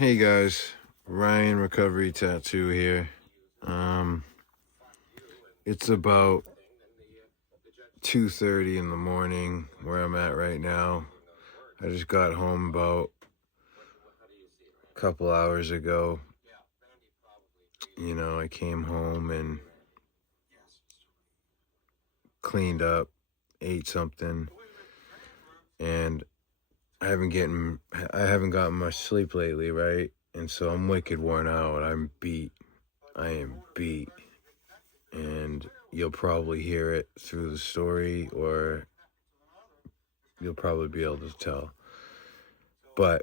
Hey guys, Ryan Recovery Tattoo here. It's about 2:30 in the morning where I'm at right now. I just got home about a couple hours ago. I came home and cleaned up, ate something, and I haven't gotten much sleep lately, right? And so I'm wicked worn out. I'm beat. I am beat. And you'll probably hear it through the story, or you'll probably be able to tell. But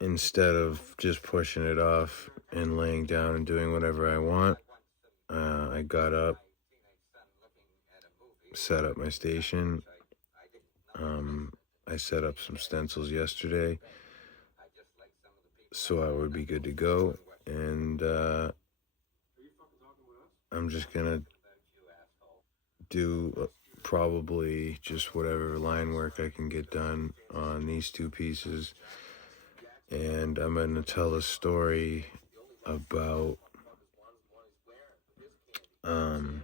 instead of just pushing it off and laying down and doing whatever I want, I got up, set up my station. I set up some stencils yesterday so I would be good to go. And I'm just going to do probably just whatever line work I can get done on these two pieces. And I'm going to tell a story about I'm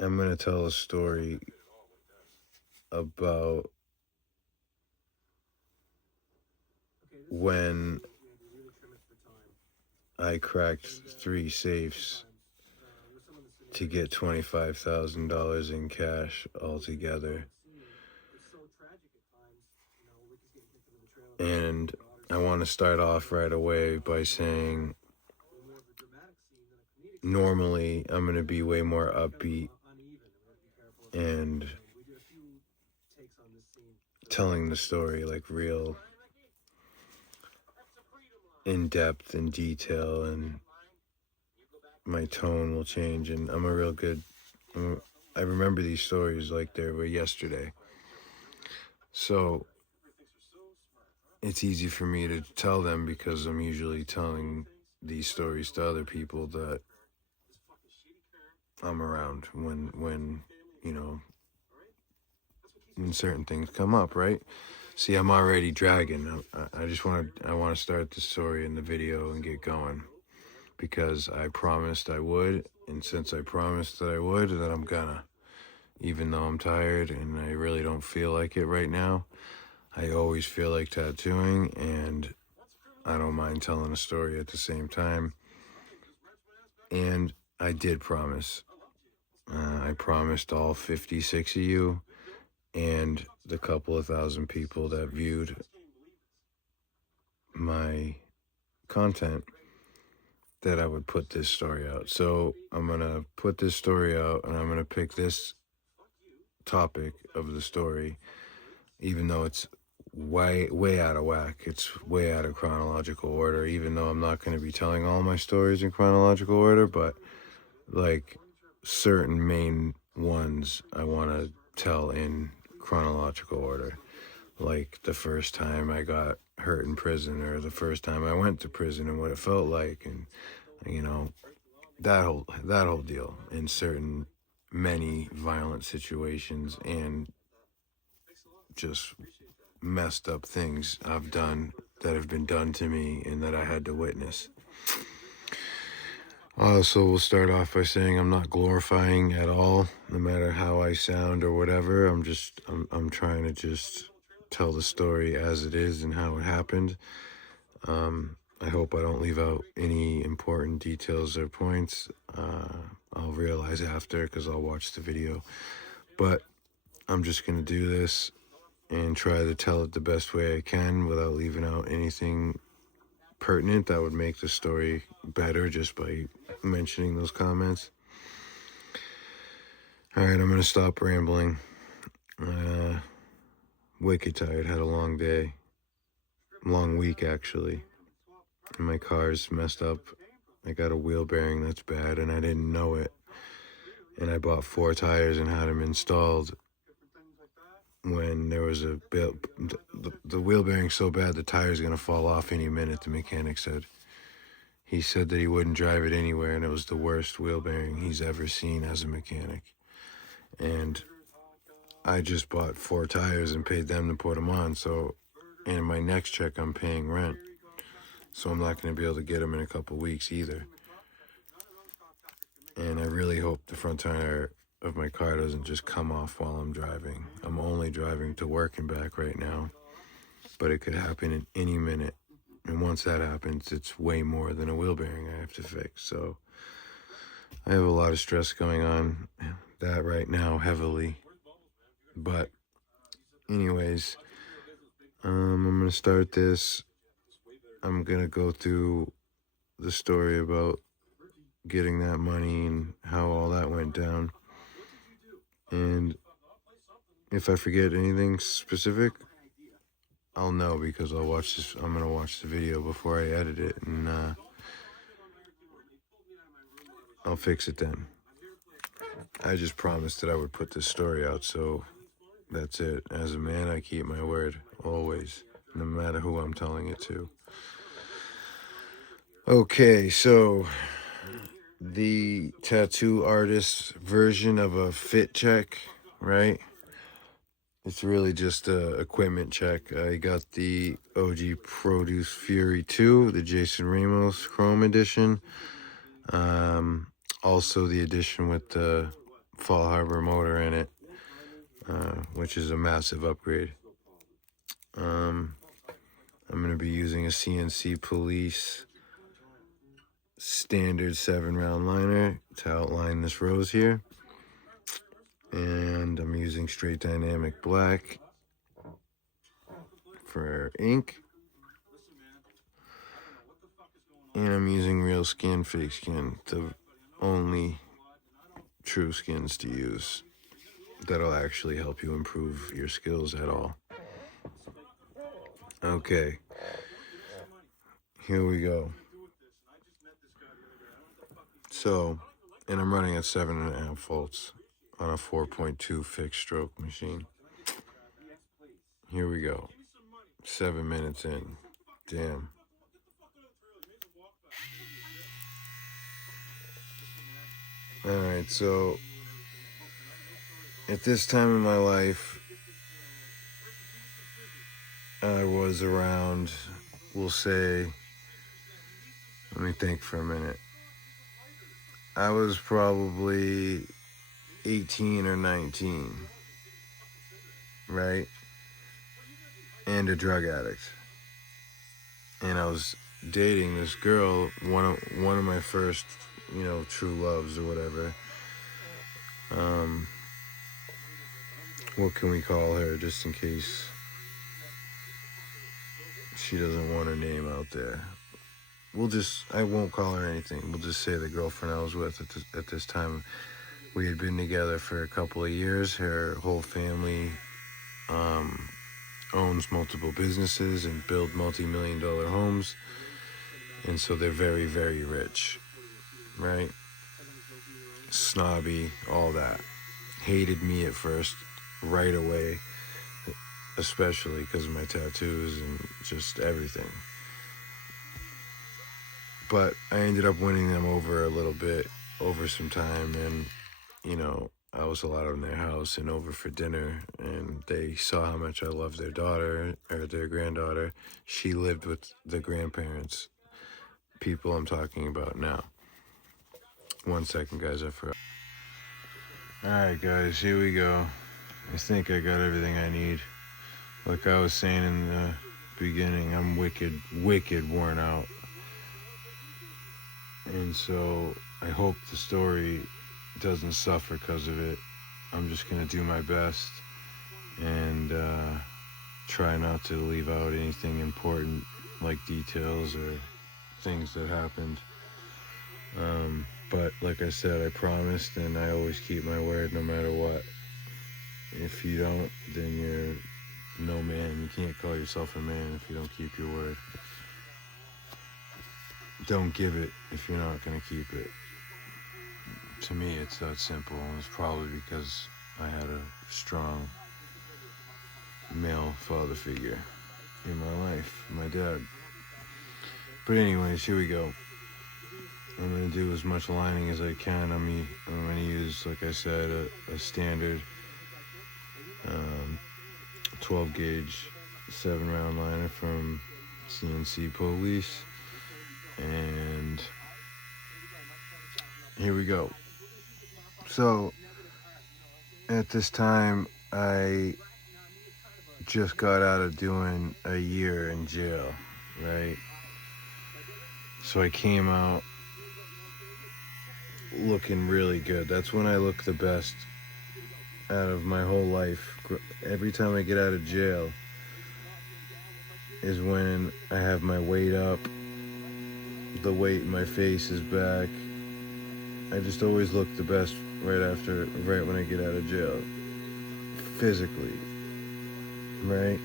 going to tell a story about when I cracked 3 safes to get $25,000 in cash altogether. And I want to start off right away by saying, normally I'm going to be way more upbeat and telling the story like real in depth and detail, and my tone will change, and I remember these stories like they were yesterday. So it's easy for me to tell them because I'm usually telling these stories to other people that I'm around when certain things come up, right? See, I'm already dragging. I want to start the story in the video and get going because I promised I would, and since I promised that I would, that I'm gonna. Even though I'm tired and I really don't feel like it right now, I always feel like tattooing, and I don't mind telling a story at the same time. And I did promise. I promised all 56 of you and the couple of thousand people that viewed my content that I would put this story out. So I'm going to put this story out, and I'm going to pick this topic of the story, even though it's way out of whack. It's way out of chronological order, even though I'm not going to be telling all my stories in chronological order, but like certain main ones I want to tell in chronological order, like the first time I got hurt in prison, or the first time I went to prison and what it felt like, and that whole deal, in certain many violent situations and just messed up things I've done that have been done to me and that I had to witness. So we'll start off by saying I'm not glorifying at all, no matter how I sound or whatever. I'm trying to just tell the story as it is and how it happened. I hope I don't leave out any important details or points. I'll realize after because I'll watch the video. But I'm just going to do this and try to tell it the best way I can without leaving out anything pertinent that would make the story better just by mentioning those comments. All right, I'm going to stop rambling. Wicked tired, had a long day. Long week, actually. And my car's messed up. I got a wheel bearing that's bad, and I didn't know it. And I bought 4 tires and had them installed when there was the wheel bearing's so bad the tire's going to fall off any minute, the mechanic said. He said that he wouldn't drive it anywhere, and it was the worst wheel bearing he's ever seen as a mechanic. And I just bought 4 tires and paid them to put them on, so And my next check, I'm paying rent. So I'm not going to be able to get them in a couple weeks either. And I really hope the front tire of my car doesn't just come off while I'm driving. I'm only driving to work and back right now, but it could happen in any minute. And once that happens, it's way more than a wheel bearing I have to fix. So I have a lot of stress going on that right now, heavily. But anyways, I'm going to start this. I'm going to go through the story about getting that money and how all that went down. And if I forget anything specific, I'll know because I'll watch this. I'm going to watch the video before I edit it, and I'll fix it then. I just promised that I would put this story out, so that's it. As a man, I keep my word, always, no matter who I'm telling it to. Okay, so the tattoo artist's version of a fit check, right? It's really just a equipment check. I got the OG Produce Fury 2, the Jason Ramos Chrome Edition. Also the edition with the Fall Harbor motor in it, which is a massive upgrade. I'm going to be using a CNC Police standard 7-round liner to outline this rose here. And I'm using straight dynamic black for ink. And I'm using real skin, fake skin, the only true skins to use that'll actually help you improve your skills at all. Okay, here we go. So, and I'm running at 7.5 volts on a 4.2 fixed stroke machine. Here we go. 7 minutes in. Damn. Alright, so at this time in my life, I was around, we'll say, let me think for a minute. I was probably 18 or 19, right? And a drug addict. And I was dating this girl, one of my first, true loves or whatever. What can we call her, just in case she doesn't want her name out there? I won't call her anything. We'll just say the girlfriend I was with at this time. We had been together for a couple of years. Her whole family owns multiple businesses and build multi-million-dollar homes. And so they're very, very rich, right? Snobby, all that. Hated me at first, right away, especially because of my tattoos and just everything. But I ended up winning them over a little bit, over some time, and, I was allowed in their house and over for dinner, and they saw how much I loved their daughter, or their granddaughter. She lived with the grandparents, people I'm talking about now. 1 second, guys, I forgot. Alright, guys, here we go. I think I got everything I need. Like I was saying in the beginning, I'm wicked worn out. And so I hope the story doesn't suffer because of it. I'm just going to do my best and try not to leave out anything important, like details or things that happened. But like I said, I promised, and I always keep my word no matter what. If you don't, then you're no man. You can't call yourself a man if you don't keep your word. Don't give it if you're not going to keep it. To me, it's that simple. It's probably because I had a strong male father figure in my life, my dad. But anyways, here we go. I'm going to do as much lining as I can. I'm going to use, like I said, a standard 12 gauge 7-round liner from CNC Police. And here we go. So at this time, I just got out of doing a year in jail, right? So I came out looking really good. That's when I look the best out of my whole life. Every time I get out of jail is when I have my weight up, the weight in my face is back. I just always look the best right when I get out of jail, physically, right?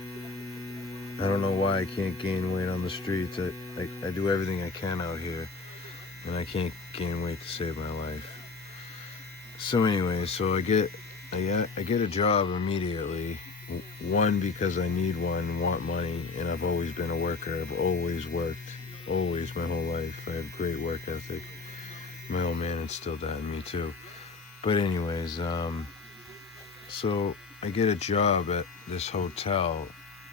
I don't know why I can't gain weight on the streets. I do everything I can out here, and I can't gain weight to save my life. So anyway, so I get a job immediately. One, because I need one, want money, and I've always been a worker. I've always worked, always, my whole life. I have great work ethic. My old man instilled that in me too. But anyways, so I get a job at this hotel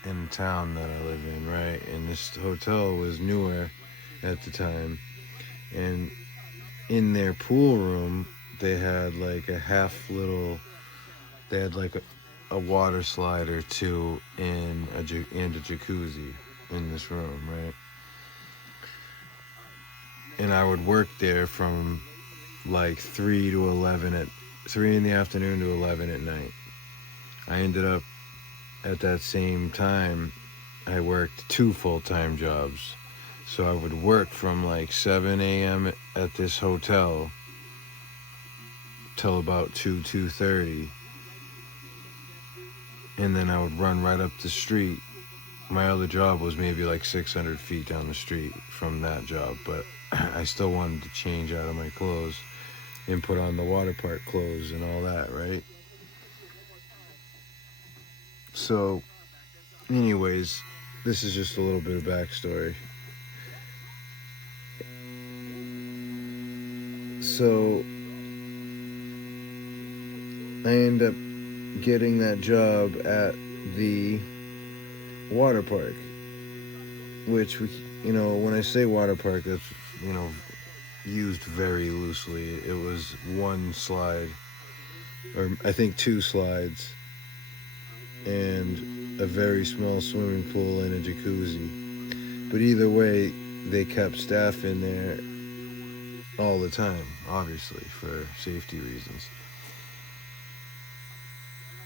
in town that I live in, right? And this hotel was newer at the time, and in their pool room they had like a water slide or two and a jacuzzi in this room, right? And I would work there from like 3 in the afternoon to 11 at night. I ended up at that same time, I worked 2 full-time jobs. So I would work from like 7 a.m. at this hotel till about 2:30. And then I would run right up the street. My other job was maybe like 600 feet down the street from that job, but I still wanted to change out of my clothes and put on the water park clothes and all that, right? So, anyways, this is just a little bit of backstory. So, I end up getting that job at the water park, which, when I say water park, that's, used very loosely. It was one slide, or I think 2 slides, and a very small swimming pool and a jacuzzi. But either way, they kept staff in there all the time, obviously, for safety reasons.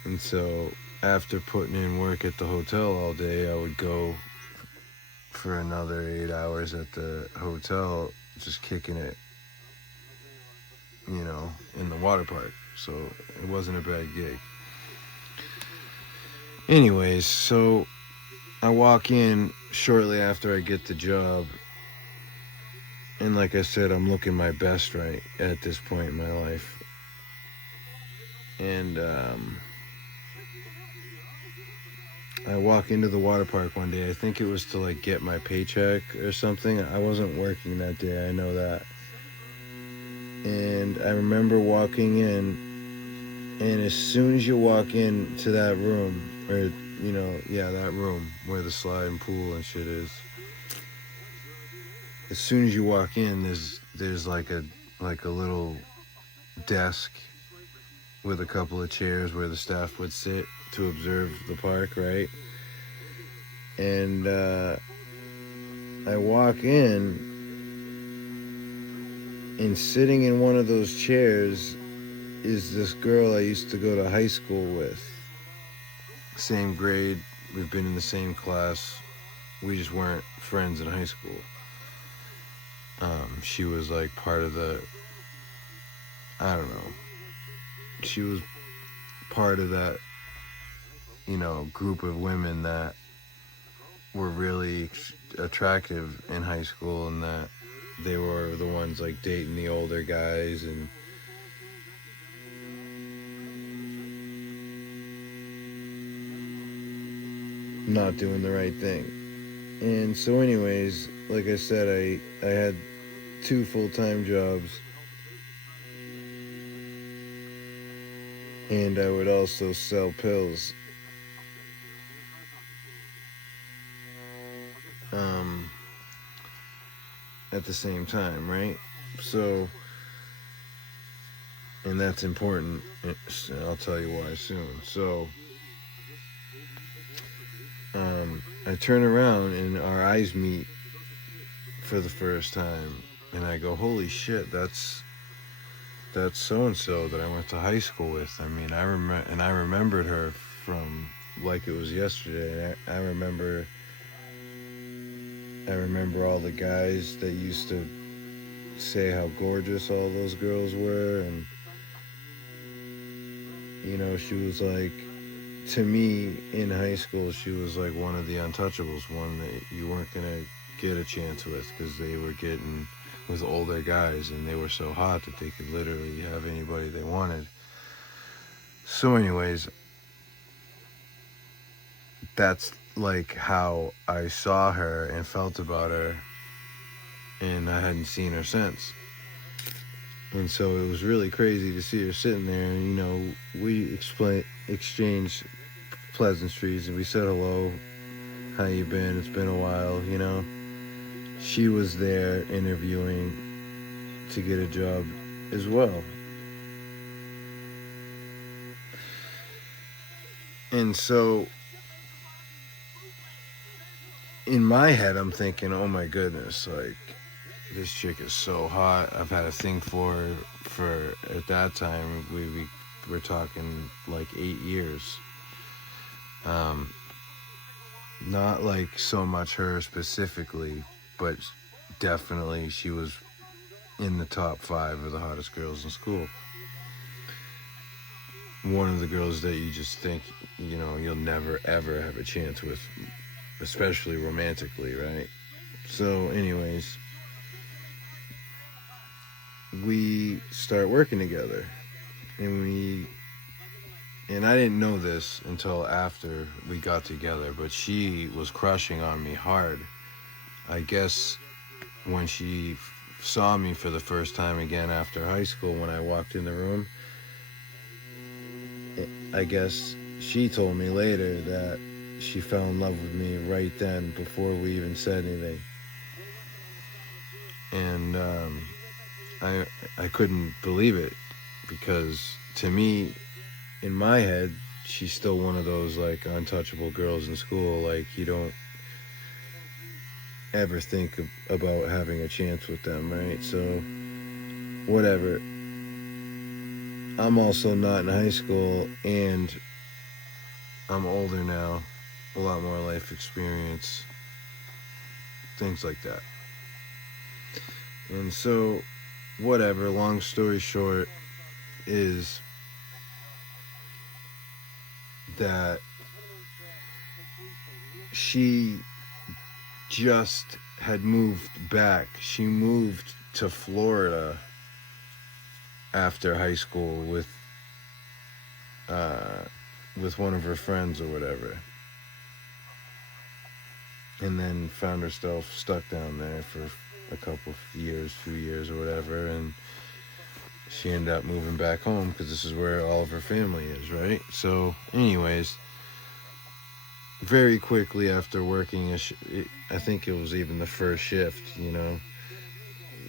And so after putting in work at the hotel all day, I would go for another 8 hours at the hotel, just kicking it, in the water park. So it wasn't a bad gig. Anyways, so I walk in shortly after I get the job, and like I said, I'm looking my best right at this point in my life. And I walk into the water park one day. I think it was to like get my paycheck or something. I wasn't working that day, I know that. And I remember walking in, and as soon as you walk into that room, or that room where the slide and pool and shit is, as soon as you walk in, there's like a little desk with a couple of chairs where the staff would sit to observe the park, right? And I walk in, and sitting in one of those chairs is this girl I used to go to high school with. Same grade, we've been in the same class. We just weren't friends in high school. She was like part of she was part of that, group of women that were really attractive in high school, and that they were the ones like dating the older guys and not doing the right thing. And so anyways, like I said, I had 2 full-time jobs, and I would also sell pills. at the same time, right? So, and that's important. I'll tell you why soon. So, I turn around and our eyes meet for the first time, and I go, "Holy shit, that's so and so that I went to high school with." I mean, I remembered her from like it was yesterday. I remember all the guys that used to say how gorgeous all those girls were, and she was like, to me in high school, she was like one of the untouchables, one that you weren't gonna get a chance with because they were getting with older guys and they were so hot that they could literally have anybody they wanted. So anyways, that's like how I saw her and felt about her, and I hadn't seen her since. And so it was really crazy to see her sitting there, and we exchanged pleasantries and we said hello, how you been, it's been a while. She was there interviewing to get a job as well. And so in my head, I'm thinking, oh my goodness, like, this chick is so hot. I've had a thing for her for, at that time, we were talking like 8 years. Not like so much her specifically, but definitely she was in the top 5 of the hottest girls in school. One of the girls that you just think, you'll never ever have a chance with, especially romantically, right? So anyways, we start working together, and I didn't know this until after we got together, but she was crushing on me hard. I guess when she saw me for the first time again after high school, when I walked in the room, I guess she told me later that she fell in love with me right then, before we even said anything. And I couldn't believe it, because to me, in my head, she's still one of those like untouchable girls in school. Like, you don't ever think about having a chance with them, right? So whatever. I'm also not in high school, and I'm older now, a lot more life experience, things like that. And so whatever, long story short is that she just had moved back. She moved to Florida after high school with one of her friends or whatever, and then found herself stuck down there for a couple of years, few years or whatever, and she ended up moving back home because this is where all of her family is, right? So anyways, very quickly after working I think it was even the first shift,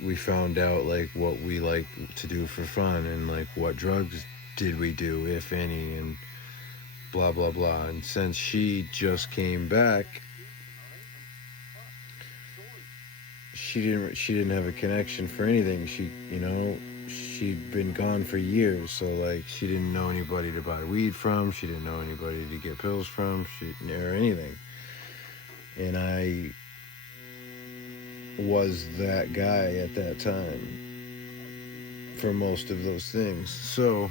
we found out like what we like to do for fun, and like what drugs did we do, if any, and blah blah blah. And since she just came back, she didn't have a connection for anything. She'd been gone for years, so like she didn't know anybody to buy weed from, she didn't know anybody to get pills from, or anything. And I was that guy at that time for most of those things. So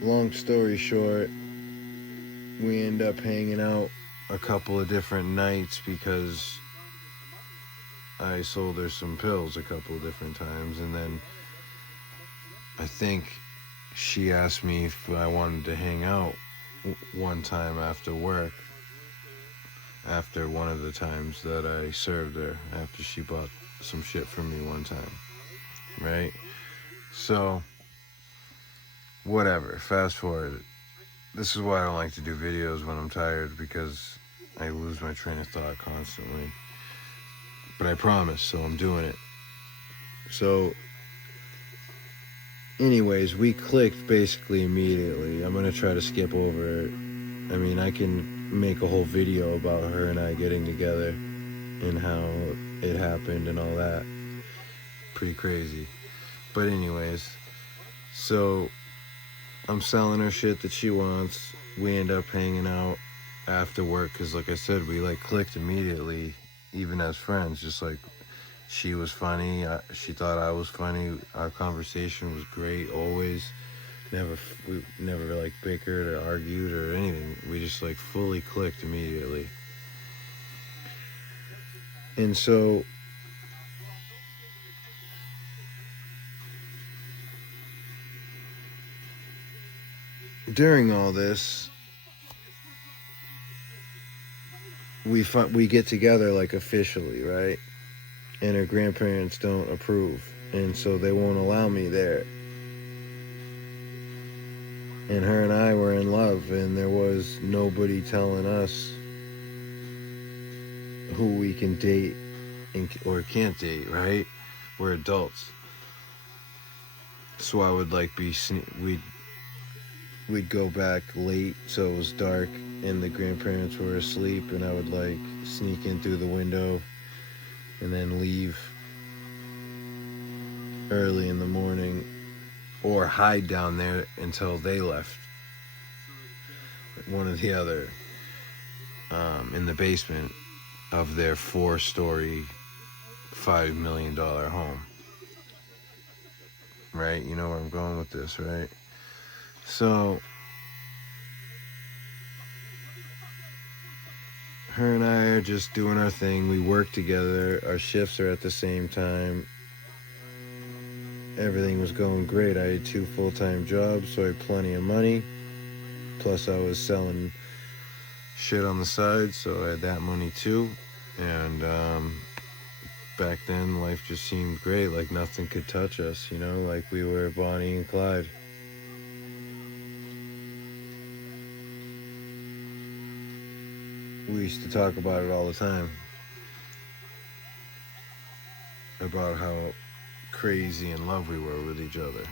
long story short, we end up hanging out a couple of different nights because I sold her some pills a couple of different times, and then I think she asked me if I wanted to hang out one time after work, after one of the times that I served her, after she bought some shit from me one time, right? So whatever, fast forward, This is why I don't like to do videos when I'm tired, because I lose my train of thought constantly. But I promise, so I'm doing it. So, anyways, we clicked basically immediately. I'm gonna try to skip over it. I mean, I can make a whole video about her and I getting together and how it happened and all that. Pretty crazy. But anyways, so I'm selling her shit that she wants. We end up hanging out after work because, like I said, we like clicked immediately, even as friends. Just like, she was funny, she thought I was funny. Our conversation was great, always. We never like bickered or argued or anything. We just like fully clicked immediately. And so during all this, we get together like officially, right? And her grandparents don't approve, and so they won't allow me there. And her and I were in love, and there was nobody telling us who we can date or can't date, right? We're adults. So I would like we'd go back late, so it was dark and the grandparents were asleep, and I would like sneak in through the window and then leave early in the morning, or hide down there until they left, one or the other, in the basement of their 4-story $5 million home. Right? You know where I'm going with this, right? So her and I are just doing our thing. We work together. Our shifts are at the same time. Everything was going great. I had 2 full-time jobs, so I had plenty of money. Plus I was selling shit on the side, so I had that money too. And back then life just seemed great, like nothing could touch us, you know, like we were Bonnie and Clyde. We used to talk about it all the time, about how crazy in love we were with each other,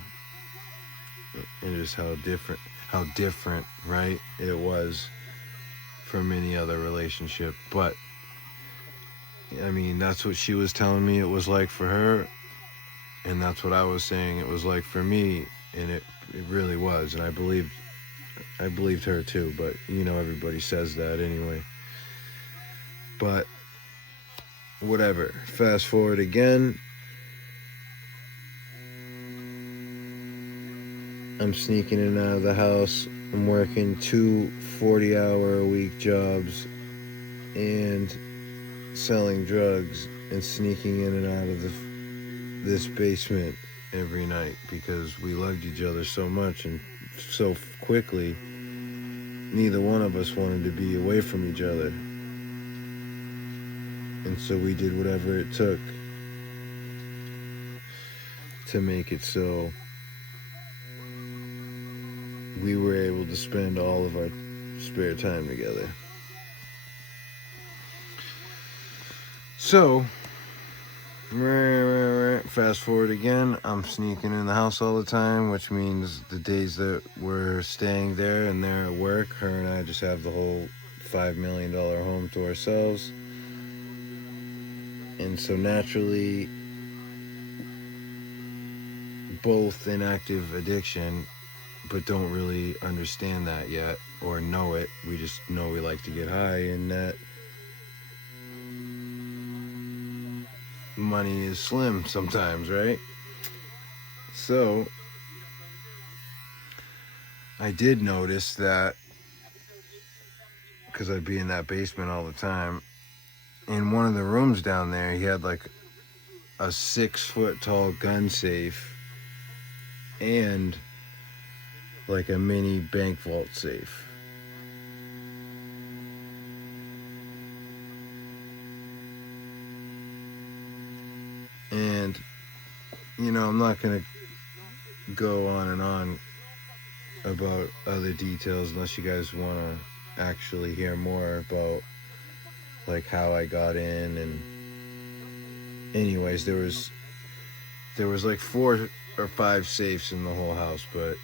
and just how different, right, it was from any other relationship. But I mean, that's what she was telling me it was like for her, and that's what I was saying it was like for me, and it really was. And I believed her too, but you know, everybody says that anyway. But whatever, fast forward again, I'm sneaking in and out of the house. I'm working 2 40-hour-a-week jobs and selling drugs and sneaking in and out of this basement every night because we loved each other so much and so quickly. Neither one of us wanted to be away from each other. And so we did whatever it took to make it so we were able to spend all of our spare time together. So, fast forward again, I'm sneaking in the house all the time, which means the days that we're staying there and they're at work, her and I just have the whole $5 million home to ourselves. And so naturally, both in active addiction, but don't really understand that yet or know it. We just know we like to get high, and that money is slim sometimes, right? So I did notice that, because I'd be in that basement all the time, in one of the rooms down there, he had like a 6-foot tall gun safe and like a mini bank vault safe. And, you know, I'm not going to go on and on about other details unless you guys want to actually hear more about like how I got in. And anyways, there was like 4 or 5 safes in the whole house, but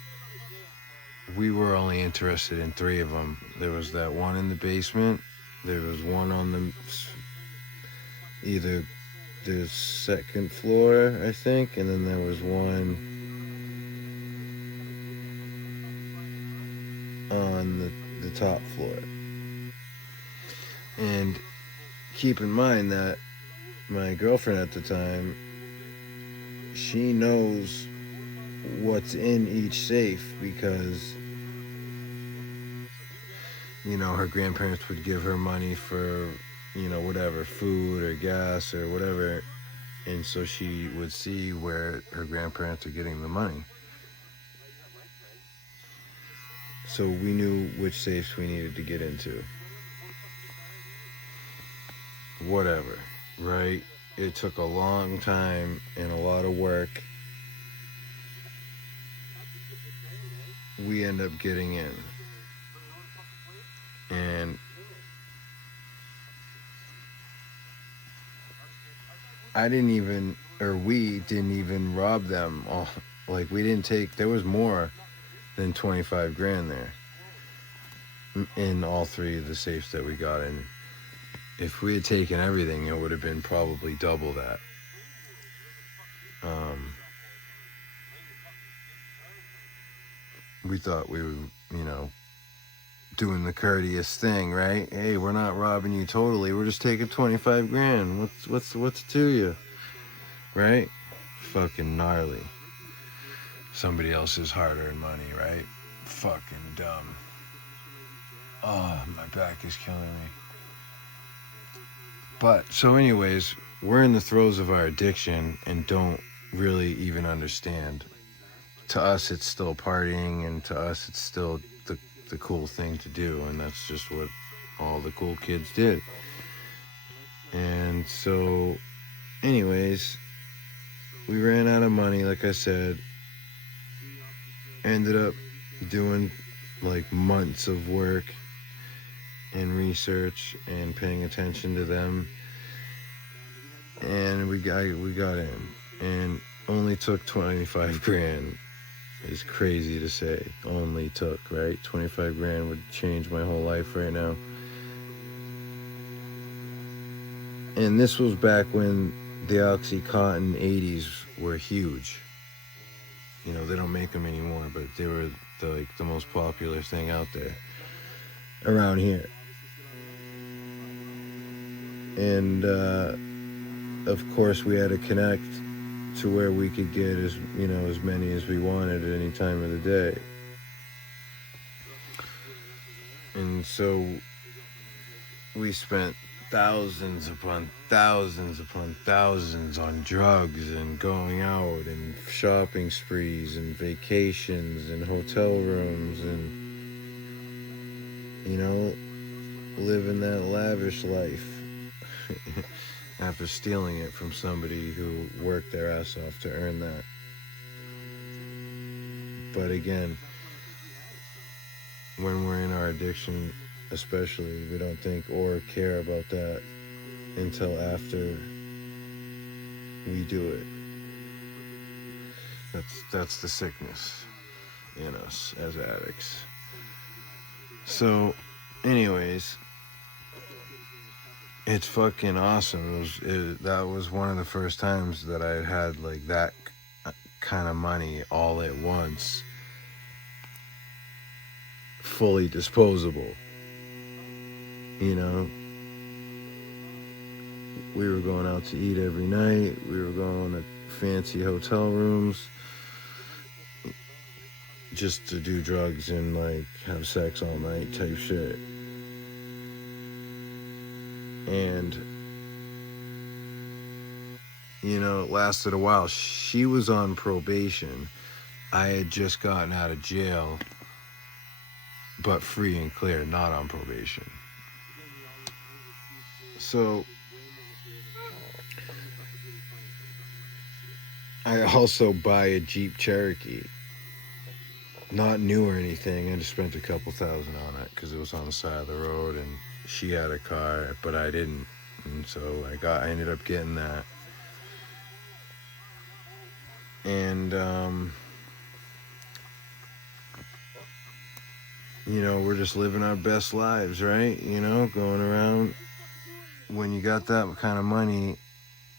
we were only interested in 3 of them. There was that one in the basement, there was one on either the second floor, I think, and then there was one on the top floor. And keep in mind that my girlfriend at the time, she knows what's in each safe because, you know, her grandparents would give her money for, you know, whatever, food or gas or whatever. And so she would see where her grandparents are getting the money. So we knew which safes we needed to get into. Whatever, right? It took a long time and a lot of work. We end up getting in. And we didn't even rob them all. Like, we didn't take, there was more than 25 grand there in all 3 of the safes that we got in. If we had taken everything, it would have been probably double that. We thought we were, you know, doing the courteous thing, right? Hey, we're not robbing you totally. We're just taking 25 grand. What's to you, right? Fucking gnarly. Somebody else's hard-earned money, right? Fucking dumb. Oh, my back is killing me. But, so anyways, we're in the throes of our addiction and don't really even understand. To us, it's still partying, and to us, it's still the cool thing to do, and that's just what all the cool kids did. And so, anyways, we ran out of money, like I said. Ended up doing like months of work and research and paying attention to them, and we got in, and only took 25 grand. It's crazy to say only took, right? 25 grand would change my whole life right now. And this was back when the OxyContin 80s were huge. You know, they don't make them anymore, but they were the most popular thing out there around here. And of course we had to connect to where we could get as many as we wanted at any time of the day. And so we spent thousands upon thousands upon thousands on drugs and going out and shopping sprees and vacations and hotel rooms and, you know, living that lavish life after stealing it from somebody who worked their ass off to earn that. But again, when we're in our addiction, especially, we don't think or care about that until after we do it. That's the sickness in us as addicts. So, anyways, it's fucking awesome. That was one of the first times that I had like that kind of money all at once, fully disposable. You know, we were going out to eat every night. We were going to fancy hotel rooms just to do drugs and like have sex all night type shit. And, you know, it lasted a while. She was on probation. I had just gotten out of jail, but free and clear, not on probation. So I also buy a Jeep Cherokee. not new or anything. I just spent a couple thousand on it because it was on the side of the road, and she had a car, but I didn't, and so I ended up getting that, and you know, we're just living our best lives, right? You know, going around when you got that kind of money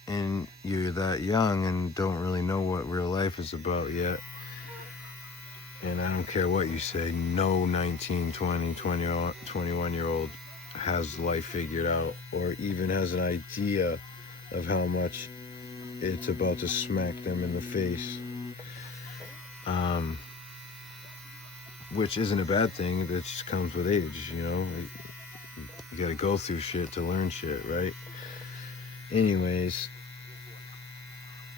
and you're that young and don't really know what real life is about yet. And I don't care what you say, no 19, 20, 21-year-old has life figured out or even has an idea of how much it's about to smack them in the face. Which isn't a bad thing. That just comes with age, you know. You gotta go through shit to learn shit, right? Anyways,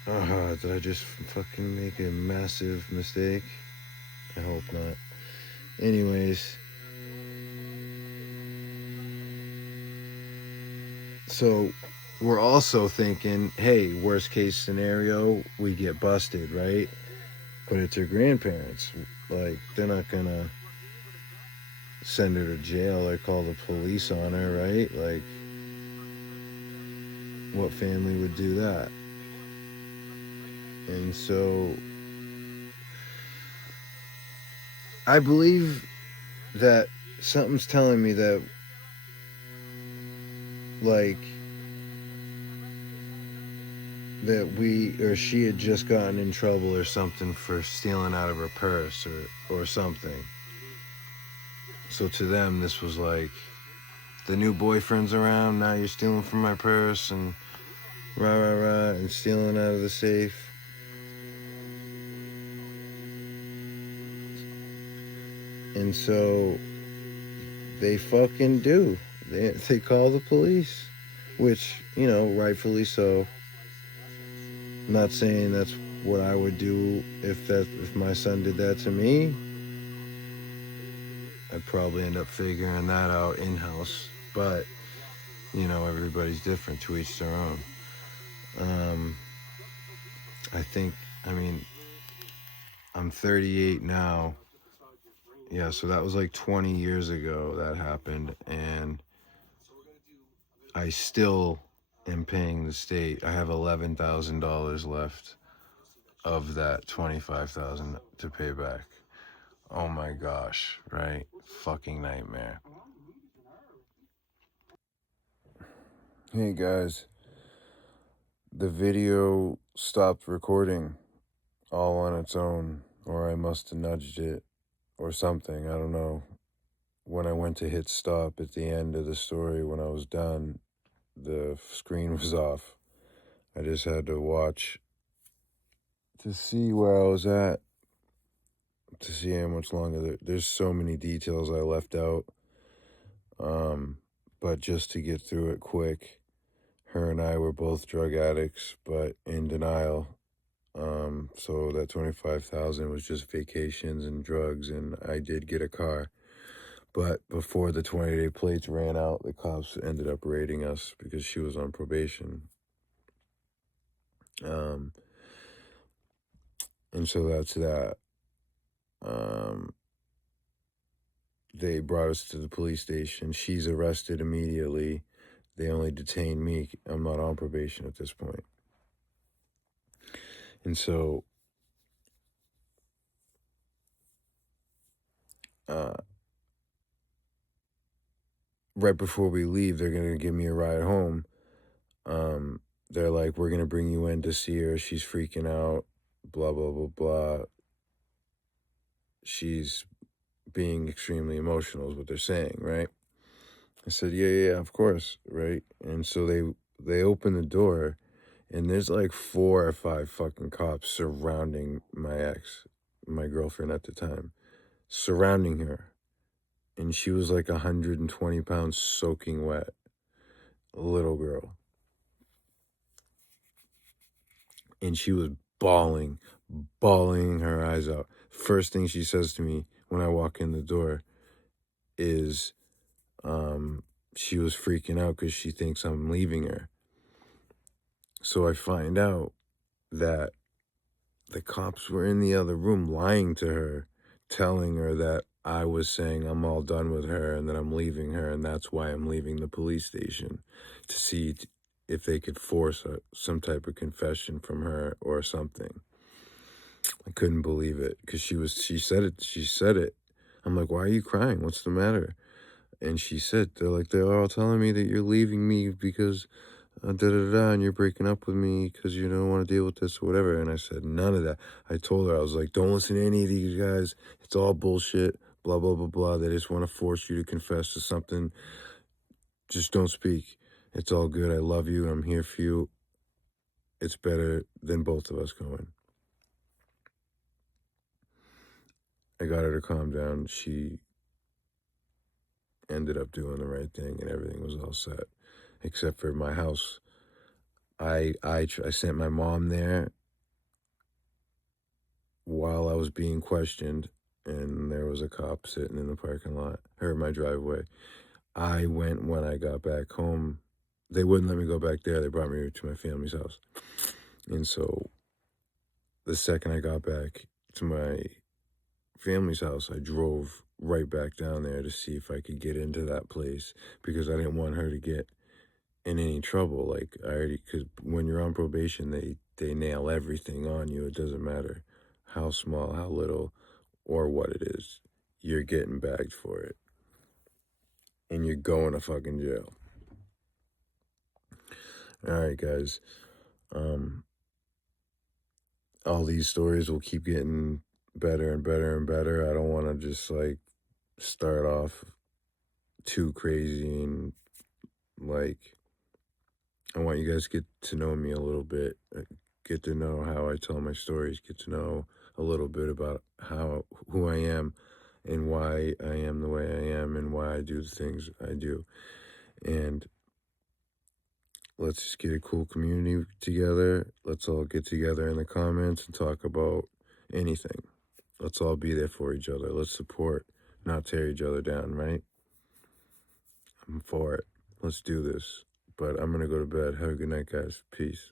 did I just fucking make a massive mistake? I hope not. Anyways, so we're also thinking, hey, worst case scenario, we get busted, right? But it's her grandparents. Like, they're not gonna send her to jail or call the police on her, right? Like, what family would do that? And so I believe that something's telling me that, like, that we or she had just gotten in trouble or something for stealing out of her purse or something. So to them, this was like, the new boyfriend's around, now you're stealing from my purse and rah rah rah and stealing out of the safe. And so they fucking do. They call the police, which, you know, rightfully so. I'm not saying that's what I would do if my son did that to me. I'd probably end up figuring that out in-house. But, you know, everybody's different, to each their own. I mean, I'm 38 now. Yeah, so that was like 20 years ago that happened, and I still am paying the state. I have $11,000 left of that 25,000 to pay back. Oh my gosh, right? Fucking nightmare. Hey guys, the video stopped recording all on its own, or I must have nudged it or something, I don't know. When I went to hit stop at the end of the story, when I was done, the screen was off. I just had to watch to see where I was at, to see how much longer. There's so many details I left out. But just to get through it quick, her and I were both drug addicts, but in denial. So that 25,000 was just vacations and drugs, and I did get a car. But before the 20-day plates ran out, the cops ended up raiding us because she was on probation. And so that's that. They brought us to the police station. She's arrested immediately. They only detained me. I'm not on probation at this point. And so right before we leave, they're going to give me a ride home. They're like, we're going to bring you in to see her. She's freaking out, blah, blah, blah, blah. She's being extremely emotional is what they're saying, right? I said, yeah, of course, right? And so they open the door, and there's like 4 or 5 fucking cops surrounding my ex, my girlfriend at the time, surrounding her. And she was like 120 pounds soaking wet, a little girl. And she was bawling her eyes out. First thing she says to me when I walk in the door is she was freaking out because she thinks I'm leaving her. So I find out that the cops were in the other room lying to her, telling her that I was saying I'm all done with her and that I'm leaving her, and that's why I'm leaving the police station, to see if they could force some type of confession from her or something. I couldn't believe it because she said it. I'm like, why are you crying? What's the matter? And she said, they're all telling me that you're leaving me because da da da, and you're breaking up with me because you don't want to deal with this or whatever. And I said, none of that. I told her, I was like, don't listen to any of these guys. It's all bullshit. Blah, blah, blah, blah. They just want to force you to confess to something. Just don't speak. It's all good. I love you. I'm here for you. It's better than both of us going. I got her to calm down. She ended up doing the right thing and everything was all set. Except for my house. I sent my mom there while I was being questioned, and there was a cop sitting in the parking lot, or my driveway. I went when I got back home. They wouldn't let me go back there. They brought me to my family's house. And so the second I got back to my family's house, I drove right back down there to see if I could get into that place because I didn't want her to get in any trouble. Like, because when you're on probation, they nail everything on you. It doesn't matter how small, how little, or what it is. You're getting bagged for it. And you're going to fucking jail. Alright, guys. All these stories will keep getting better and better and better. I don't want to just, like, start off too crazy and, like, I want you guys to get to know me a little bit, get to know how I tell my stories, get to know a little bit about who I am and why I am the way I am and why I do the things I do. And let's just get a cool community together. Let's all get together in the comments and talk about anything. Let's all be there for each other. Let's support, not tear each other down, right? I'm for it. Let's do this. But I'm going to go to bed. Have a good night, guys. Peace.